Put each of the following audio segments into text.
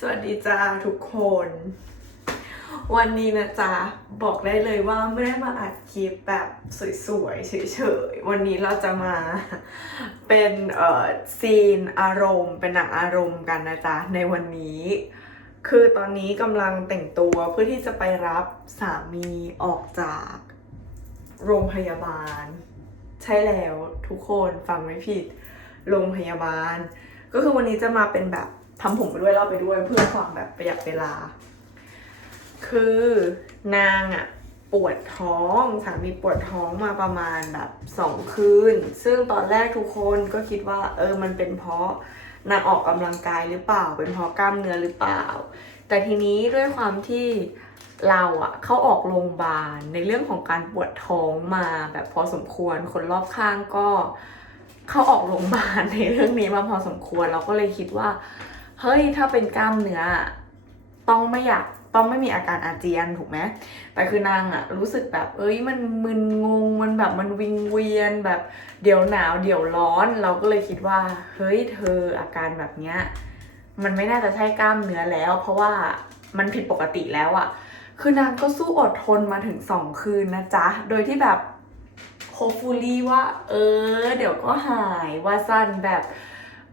สวัสดีจ้าทุกคน วันนี้นะจ๊ะ บอกได้เลยว่าไม่ได้มาอัดคลิปแบบสวยๆเฉยๆ วันนี้เราจะมาเป็นเอ่อซีนอารมณ์ เป็นหนังอารมณ์กันนะจ๊ะ ในวันนี้ คือตอนนี้กำลังแต่งตัวเพื่อที่จะไปรับสามีออกจากโรงพยาบาล ใช่แล้วทุกคนฟังไม่ผิด โรงพยาบาล ก็คือวันนี้จะมาเป็นแบบ ทำผมไปด้วยเล่าไปด้วยเพื่อความแบบประหยัดเวลา คือนางอะปวดท้องสามีปวดท้องมาประมาณแบบสองคืน ซึ่งตอนแรกทุกคนก็คิดว่า เออมันเป็นเพราะนางออกกำลังกายหรือเปล่า เป็นเพราะกล้ามเนื้อหรือเปล่า แต่ทีนี้ด้วยความที่เราอะเข้าออกโรงพยาบาลในเรื่องของการปวดท้องมาแบบพอสมควรคนรอบข้างก็เข้าออกโรงพยาบาลในเรื่องนี้มาพอสมควรเราก็เลยคิดว่า เฮ้ยถ้าเป็นกล้ามเนื้อต้องไม่อยากต้องไม่มีอาการอาเจียนถูกไหมแต่คือนางอะรู้สึกแบบ เอ้ยมันมึนงงมันแบบมันวิงเวียนแบบเดี๋ยวหนาวเดี๋ยวร้อนเราก็เลยคิดว่า เฮ้ยเธออาการแบบเนี้ยมันไม่น่าจะใช่กล้ามเนื้อแล้ว เพราะว่ามันผิดปกติแล้วอะคือนางก็สู้อดทนมาถึงสองคืนนะจ๊ะ โดยที่แบบ hopefully ว่า เออ เดี๋ยวก็หายว่าสั้นแบบ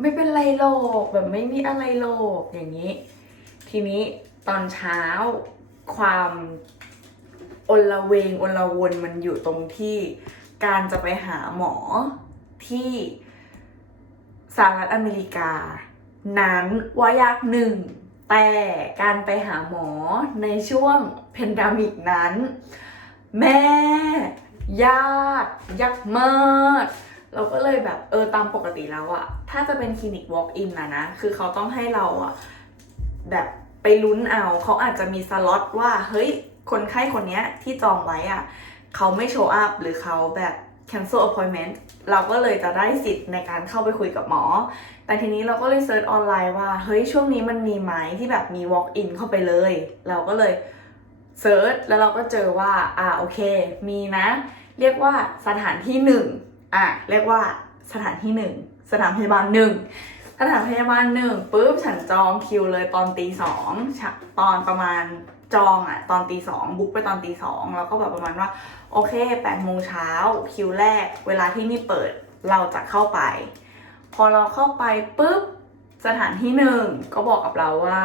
ไม่เป็นไรโลกแบบไม่มีอะไรโลกอย่างนี้ ทีนี้ตอนเช้าความอนละเวงอนละวนมันอยู่ตรงที่การจะไปหาหมอที่สหรัฐอเมริกา นั้นว่ายากหนึ่ง แต่การไปหาหมอในช่วงเพนดามิกนั้น แม่ ยากยากมาก เราก็เลยแบบเออตามปกติแล้วอะถ้าจะเป็นคลินิก walk in นะนะ คือเขาต้องให้เราอะแบบไปลุ้นเอา เขาอาจจะมีสล็อตว่า เฮ้ย คนไข้คนเนี้ยที่จองไว้อะเขาไม่โชว์อัพหรือเขาแบบ cancel appointment เราก็เลยจะได้สิทธิ์ในการเข้าไปคุยกับหมอ แต่ทีนี้เราก็เลยเซิร์ชออนไลน์ว่า เฮ้ย ช่วงนี้มันมีไหมที่แบบมี walk in เข้าไปเลย เราก็เลยเซิร์ชแล้วเราก็เจอว่า อ่าโอเค มีนะ เรียกว่าสถานที่หนึ่ง อะเรียกว่าสถานที่หนึ่งสถานพยาบาลหนึ่งสถานพยาบาลหนึ่งปุ๊บฉันจองคิวเลยตอนตีสองตอนประมาณจองอะตอนตีสองบุ๊กไปตอนตีสองแล้วก็แบบประมาณว่า โอเคแปดโมงเช้าคิวแรก เวลาที่นี่เปิดเราจะเข้าไป พอเราเข้าไปปุ๊บสถานที่หนึ่งก็บอกกับเราว่า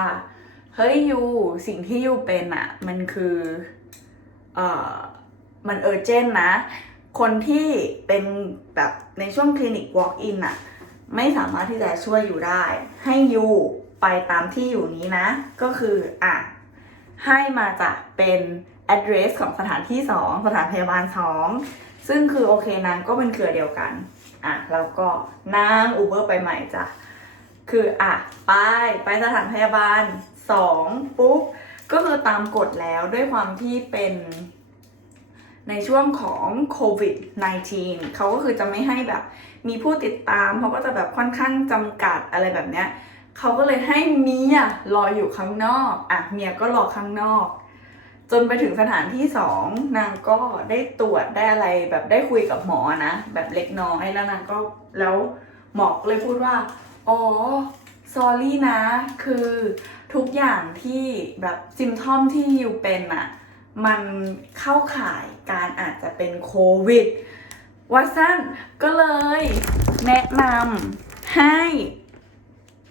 เฮ้ยยูสิ่งที่ยูเป็นอะมันคือเอ่อมันเออเจนนะ คนที่เป็นแบบในช่วงคลินิก walk in อะไม่สามารถที่จะช่วยอยู่ได้ ให้อยู่ไปตามที่อยู่นี้นะ ก็คืออะให้มาจากเป็น address ของสถานที่ 2 สถานพยาบาล 2 ซึ่งคือโอเคนางก็เป็นเครือเดียวกันอะแล้วก็นั่งอูเบอร์ไปใหม่จ้ะคืออะไปไปสถานพยาบาล 2 ปุ๊บ ก็คือตามกฎแล้วด้วยความที่เป็น ในช่วงของโควิด -19 เขาก็คือจะไม่ให้แบบมีผู้ติดตามเขาก็จะแบบค่อนข้างจำกัดอะไรแบบเนี้ยเขาก็เลยให้เมียรออยู่ข้างนอกอะเมียก็รอข้างนอก จนไปถึงสถานที่สองนางก็ได้ตรวจได้อะไรแบบได้คุยกับหมอนะ แบบเล็กน้อยแล้วนางก็แล้วหมอก็เลยพูดว่า อ๋อซอรี่นะ คือทุกอย่างที่แบบซิมทอมที่อยู่เป็นอะ มันเข้าข่ายการอาจจะเป็นโควิดวัสั้นก็เลยแนะนำให้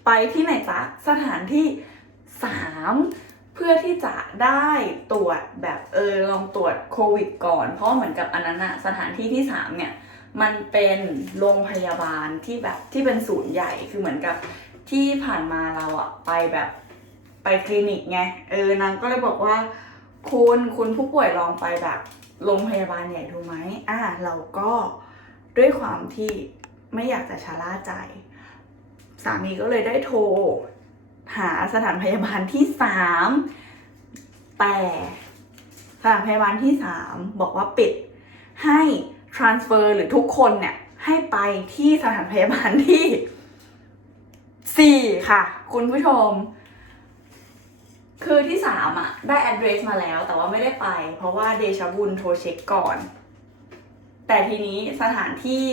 ไปที่ไหนจ๊ะ สถานที่ 3 เพื่อที่จะได้ตรวจแบบเออลองตรวจโควิดก่อน เพราะเหมือนกับอันนั้นอะสถานที่ที่ 3 เนี่ย มันเป็นโรงพยาบาลที่แบบที่เป็นศูนย์ใหญ่คือเหมือนกับที่ผ่านมาเราอะไปแบบไปคลินิกไงเออนางก็เลยบอกว่า คุณคุณผู้ป่วยลองไปแบบโรงพยาบาลใหญ่ดูไหมอ่าเราก็ด้วยความที่ไม่อยากจะชะล่าใจ สามีก็เลยได้โทร หาสถานพยาบาลที่สามแต่สถานพยาบาลที่สามบอกว่าปิดให้ transfer หรือทุกคนเนี่ย ให้ไปที่สถานพยาบาลที่สี่ค่ะ คุณผู้ชม คือที่สามอะได้ address มาแล้วแต่ว่าไม่ได้ไป เพราะว่าเดชบุญโทรเช็คก่อน แต่ทีนี้สถานที่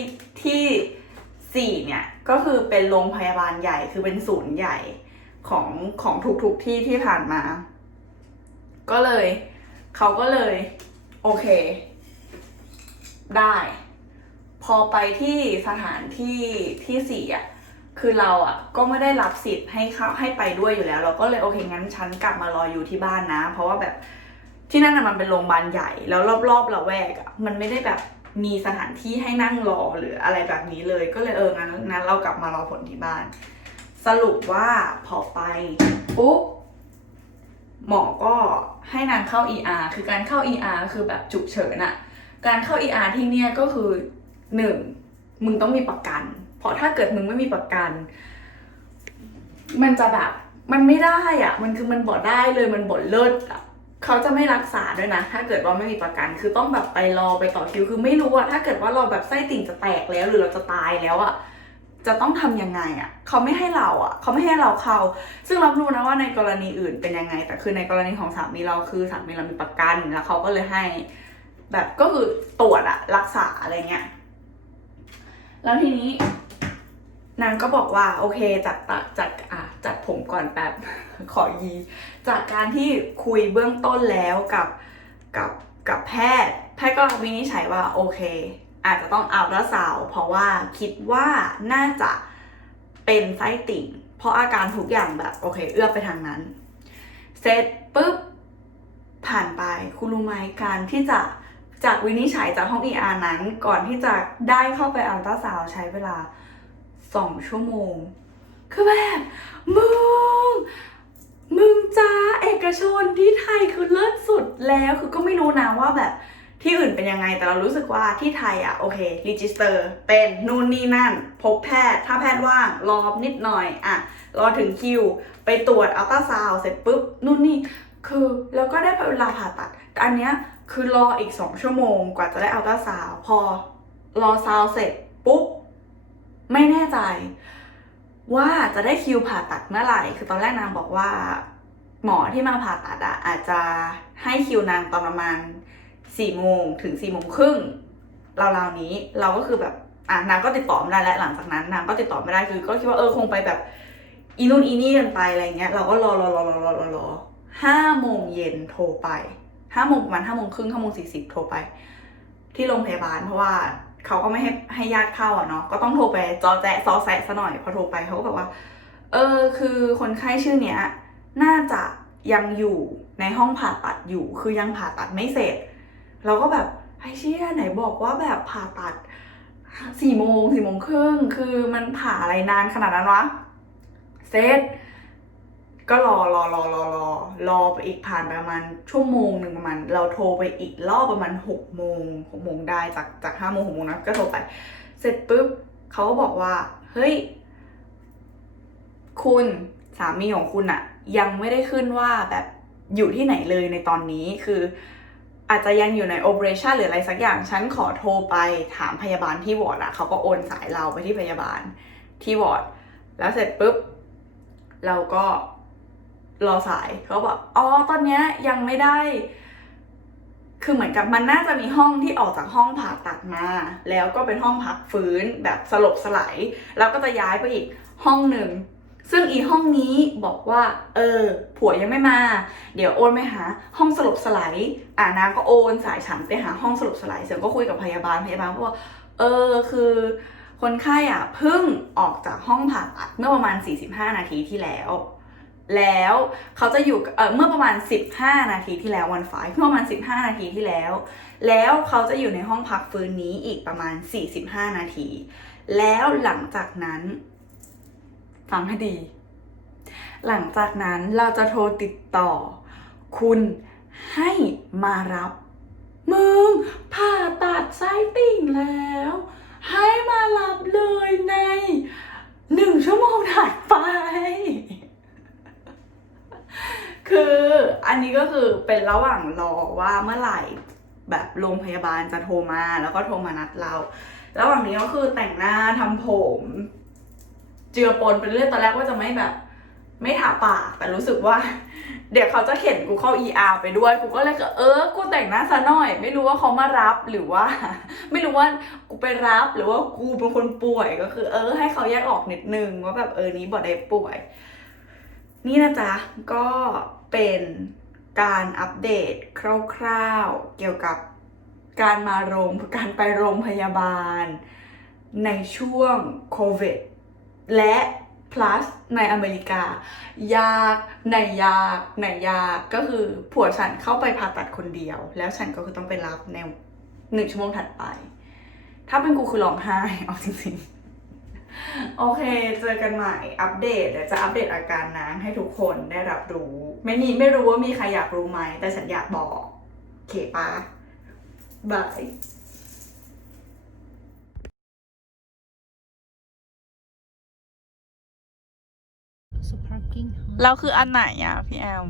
ที่สี่เนี่ยก็คือเป็นโรงพยาบาลใหญ่คือเป็นศูนย์ใหญ่ของของทุกๆที่ที่ผ่านมา ก็เลยเขาก็เลย โอเค ได้ พอไปที่สถานที่ที่สี่อะ คือเราอะก็ไม่ได้รับสิทธิ์ให้เข้าให้ไปด้วยอยู่แล้ว เราก็เลยโอเคงั้นฉันกลับมารออยู่ที่บ้านนะ เพราะว่าแบบที่นั่นน่ะมันเป็นโรงพยาบาลใหญ่แล้วรอบๆละแวกอะมันไม่ได้แบบมีสถานที่ให้นั่งรอหรืออะไรแบบนี้เลย ก็เลยเอองั้นงั้นเรากลับมารอผลที่บ้าน สรุปว่าพอไปปุ๊บหมอก็ให้นางเข้า ER คือการเข้า ER คือแบบฉุกเฉินอะการเข้า ER ที่เนี่ยก็คือหนึ่งมึงต้องมีประกัน เพราะถ้าเกิดมึงไม่มีประกัน มันจะแบบมันไม่ได้อะมันคือมันบอดได้เลยมันบดเลิศอะเขาจะไม่รักษาด้วยนะ ถ้าเกิดว่าไม่มีประกัน คือต้องแบบไปรอไปต่อคิว คือไม่รู้อะถ้าเกิดว่าเราแบบไส้ติ่งจะแตกแล้ว หรือเราจะตายแล้วอะจะต้องทำยังไงอะเขาไม่ให้เราอะเขาไม่ให้เราเข้า ซึ่งเรารู้นะว่าในกรณีอื่นเป็นยังไง แต่คือในกรณีของสามีเราคือสามีเรามีประกัน แล้วเขาก็เลยให้ แบบก็คือตรวจอะรักษาอะไรเงี้ย แล้วทีนี้ นางก็บอกว่าโอเคจัดตะจัดอะจัดผมก่อนแป๊บขอยี จากการที่คุยเบื้องต้นแล้วกับกับกับแพทย์ แพทย์ก็วินิจฉัยว่าโอเค อาจจะต้องอัลตราซาวด์เพราะว่าคิดว่าน่าจะเป็นไส้ติ่ง เพราะอาการทุกอย่างแบบโอเค เอื้อไปทางนั้น เสร็จปุ๊บผ่านไปคุณรู้ไหมการที่จะจากวินิจฉัยจากห้อง ER นั้นก่อนที่จะได้เข้าไปอัลตราซาวด์ใช้เวลา สองชั่วโมง คือแบบมึง มึงจ้าเอกชนที่ไทยคือเลิศสุดแล้วคือก็ไม่รู้นะว่าแบบที่อื่นเป็นยังไงแต่เรารู้สึกว่าที่ไทยอะโอเครีจิสเตอร์เป็นนู่นนี่นั่น พบแพทย์ ถ้าแพทย์ว่างรอนิดหน่อยอะรอถึงคิว ไปตรวจอัลตราซาวด์เสร็จปุ๊บนู่นนี่คือแล้วก็ได้เวลาผ่าตัด แต่อันเนี้ยคือรออีกสองชั่วโมงกว่าจะได้อัลตราซาวด์พอรอซาวด์เสร็จ ไม่แน่ใจ ว่าจะได้คิวผ่าตัดเมื่อไหร่ คือตอนแรกนางบอกว่า หมอที่มาผ่าตัดอะอาจจะให้คิวนางตอนประมาณสี่โมงถึงสี่โมงครึ่งราวๆนี้เราก็คือแบบอะนางก็ติดต่อไม่ได้แล้วหลังจากนั้นนางก็ติดต่อไม่ได้คือก็คิดว่าเออคงไปแบบอีนู่นอีนี่กันไปอะไรเงี้ยเราก็รอรอรอรอรอรอรอห้าโมงเย็นโทรไปห้าโมงประมาณห้าโมงครึ่งห้าโมงสี่สิบโทรไป ที่โรงพยาบาลเพราะว่า เขาก็ไม่ให้ให้ญาติเข้าอะเนาะก็ต้องโทรไปจอแจะซอแซะซะหน่อยพอโทรไปเขาก็บอกว่า เออคือคนไข้ชื่อเนี้ยน่าจะยังอยู่ในห้องผ่าตัดอยู่ คือยังผ่าตัดไม่เสร็จ เราก็แบบไอ้เชี่ยไหนบอกว่าแบบผ่าตัดสี่โมงสี่โมงครึ่งคือมันผ่าอะไรนานขนาดนั้นวะเสร็จ ก็รอรอรอรอรอรอไปอีกผ่านไปประมาณชั่วโมงหนึ่งประมาณ เราโทรไปอีกรอบประมาณหกโมงหกโมงได้จากจากห้าโมงหกโมงนะก็โทรไป เสร็จปุ๊บเขาก็บอกว่า เฮ้ย คุณสามีของคุณอะยังไม่ได้ขึ้นว่าแบบอยู่ที่ไหนเลยในตอนนี้คืออาจจะยังอยู่ในโอเปอเรชันหรืออะไรสักอย่าง ฉันขอโทรไปถามพยาบาลที่วอร์ดอะเขาก็โอนสายเราไปที่พยาบาลที่วอร์ด แล้วเสร็จปุ๊บ เราก็ รอสายเขาบอกอ๋อตอนเนี้ยยังไม่ได้ คือเหมือนกับมันน่าจะมีห้องที่ออกจากห้องผ่าตัดมา แล้วก็เป็นห้องพักฟื้นแบบสลบสลายแล้วก็จะย้ายไปอีกห้องหนึ่งซึ่งอีห้องนี้บอกว่า เออ ผัวยังไม่มา เดี๋ยวโอนไปหา ห้องสลบสลายอ่านางก็โอนสายฉันไปหาห้องสลบสลายเสร็จก็คุยกับพยาบาลพยาบาลก็บอกว่าเออคือคนไข้อะเพิ่งออกจากห้องผ่าตัดเมื่อประมาณ 45 นาทีที่แล้ว แล้วเขาจะอยู่เมื่อประมาณ 15 นาทีที่แล้ววันฝายเมื่อประมาณ 15 นาทีที่แล้ว แล้วเขาจะอยู่ในห้องพักฟื้นนี้อีกประมาณ 45 นาที แล้วหลังจากนั้นฟังให้ดี หลังจากนั้นเราจะโทรติดต่อ คุณให้มารับ มึงผ่าตัดไส้ติ่งแล้ว ให้มารับเลยในหนึ่งชั่วโมงถัดไป คือ อันนี้ก็คือเป็นระหว่างรอว่าเมื่อไหร่แบบโรงพยาบาลจะโทรมา แล้วก็โทรมานัดเรา ระหว่างนี้ก็คือแต่งหน้าทำผม เจือปนไปเรื่อยตอนแรกว่าจะไม่แบบ ไม่ทาปากแต่รู้สึกว่า เดี๋ยวเขาจะเข็นกูเข้า ER ไปด้วย กูก็เลยก็เออ กูแต่งหน้าซะหน่อย ไม่รู้ว่าเขามารับหรือว่า ไม่รู้ว่ากูไปรับหรือว่ากูเป็นคนป่วยก็คือ เออ ให้เขาแยกออกนิดนึงว่าแบบเออนี้บอดได้ป่วย นี่นะจ๊ะก็เป็น การอัปเดตคร่าวๆ เกี่ยวกับการมาโรงการไปโรงพยาบาล ในช่วงโควิดและ plus ในอเมริกา ยากในยากในยากก็คือผัวฉันเข้าไปผ่าตัดคนเดียว แล้วฉันก็คือต้องไปรับในหนึ่งชั่วโมงถัดไป ถ้าเป็นกูคือร้องไห้เอาจริงๆ โอเค เจอกันใหม่อัปเดตเดี๋ยวจะอัปเดตอาการนางให้ทุกคนได้รับรู้ ไม่มีไม่รู้ว่ามีใครอยากรู้ไหม แต่ฉันอยากบอก โอเคปะบาย So parking เราคืออันไหนอะ พี่แอม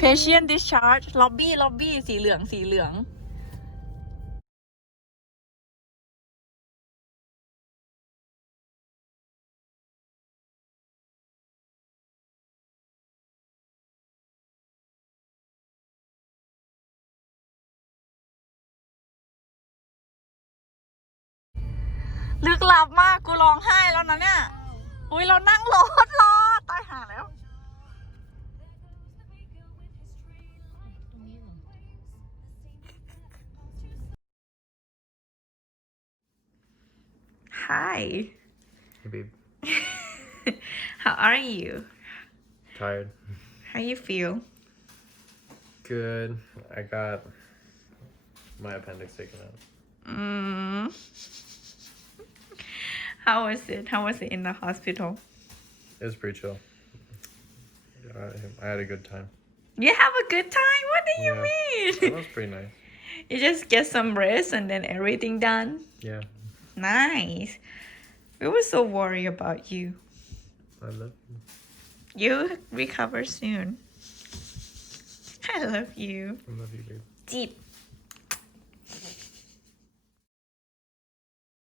patient discharge lobby lobby สีเหลืองสีเหลือง ลึกลับมากกูร้องไห้แล้วนะเนี่ย อุ้ยเรานั่งรถรอตายหาแล้ว Hi Hey, babe. how are you Tired. how you feel Good. I got my appendix taken out. mm. How was it how was it in the hospital It was pretty chill. I, I had a good time. you have a good time what do you Yeah. mean It was pretty nice. you just get some rest and then everything done Yeah. nice we were so worried about you I love you. you recover soon I love you I love you, babe. deep